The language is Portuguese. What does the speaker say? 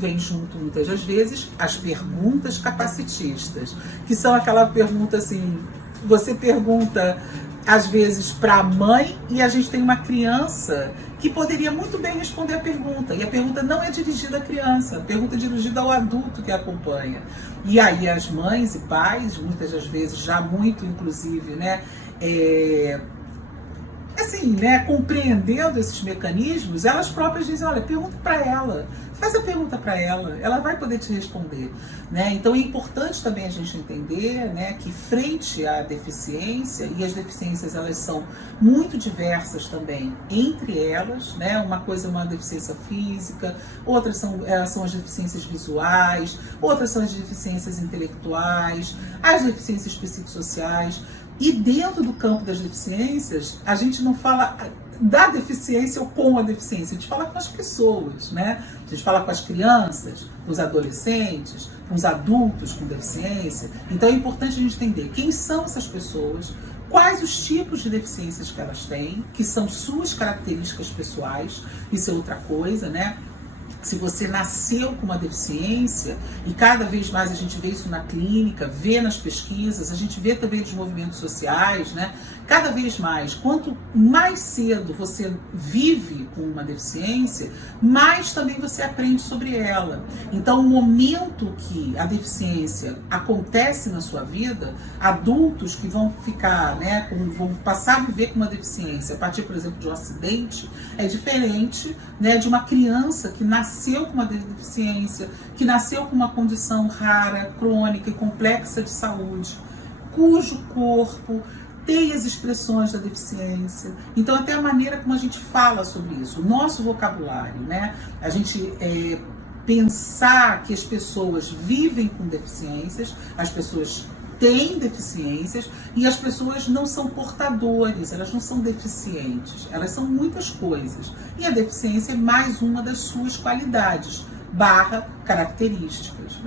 vem junto, muitas das vezes, as perguntas capacitistas, que são aquela pergunta assim, você pergunta às vezes para a mãe e a gente tem uma criança que poderia muito bem responder a pergunta, e a pergunta não é dirigida à criança, a pergunta é dirigida ao adulto que acompanha. E aí as mães e pais, muitas das vezes, já muito inclusive, né, assim, né, compreendendo esses mecanismos, elas próprias dizem, olha, pergunta para ela, faz a pergunta para ela vai poder te responder, né? Então é importante também a gente entender, né, que frente à deficiência, e as deficiências elas são muito diversas também entre elas, né? Uma coisa é uma deficiência física, outras são as deficiências visuais, outras são as deficiências intelectuais, as deficiências psicossociais. E dentro do campo das deficiências, a gente não fala da deficiência ou com a deficiência, a gente fala com as pessoas, né? A gente fala com as crianças, com os adolescentes, com os adultos com deficiência. Então é importante a gente entender quem são essas pessoas, quais os tipos de deficiências que elas têm, que são suas características pessoais, isso é outra coisa, né? Se você nasceu com uma deficiência, e cada vez mais a gente vê isso na clínica, vê nas pesquisas, a gente vê também nos movimentos sociais, né? Cada vez mais, quanto mais cedo você vive com uma deficiência, mais também você aprende sobre ela. Então, o momento que a deficiência acontece na sua vida, adultos que vão ficar, né, vão passar a viver com uma deficiência a partir, por exemplo, de um acidente, é diferente, né, de uma criança que nasceu com uma deficiência, que nasceu com uma condição rara, crônica e complexa de saúde, cujo corpo tem as expressões da deficiência. Então, até a maneira como a gente fala sobre isso, o nosso vocabulário, né? A gente pensar que as pessoas vivem com deficiências, as pessoas têm deficiências e as pessoas não são portadores, elas não são deficientes, elas são muitas coisas. E a deficiência é mais uma das suas qualidades, / características.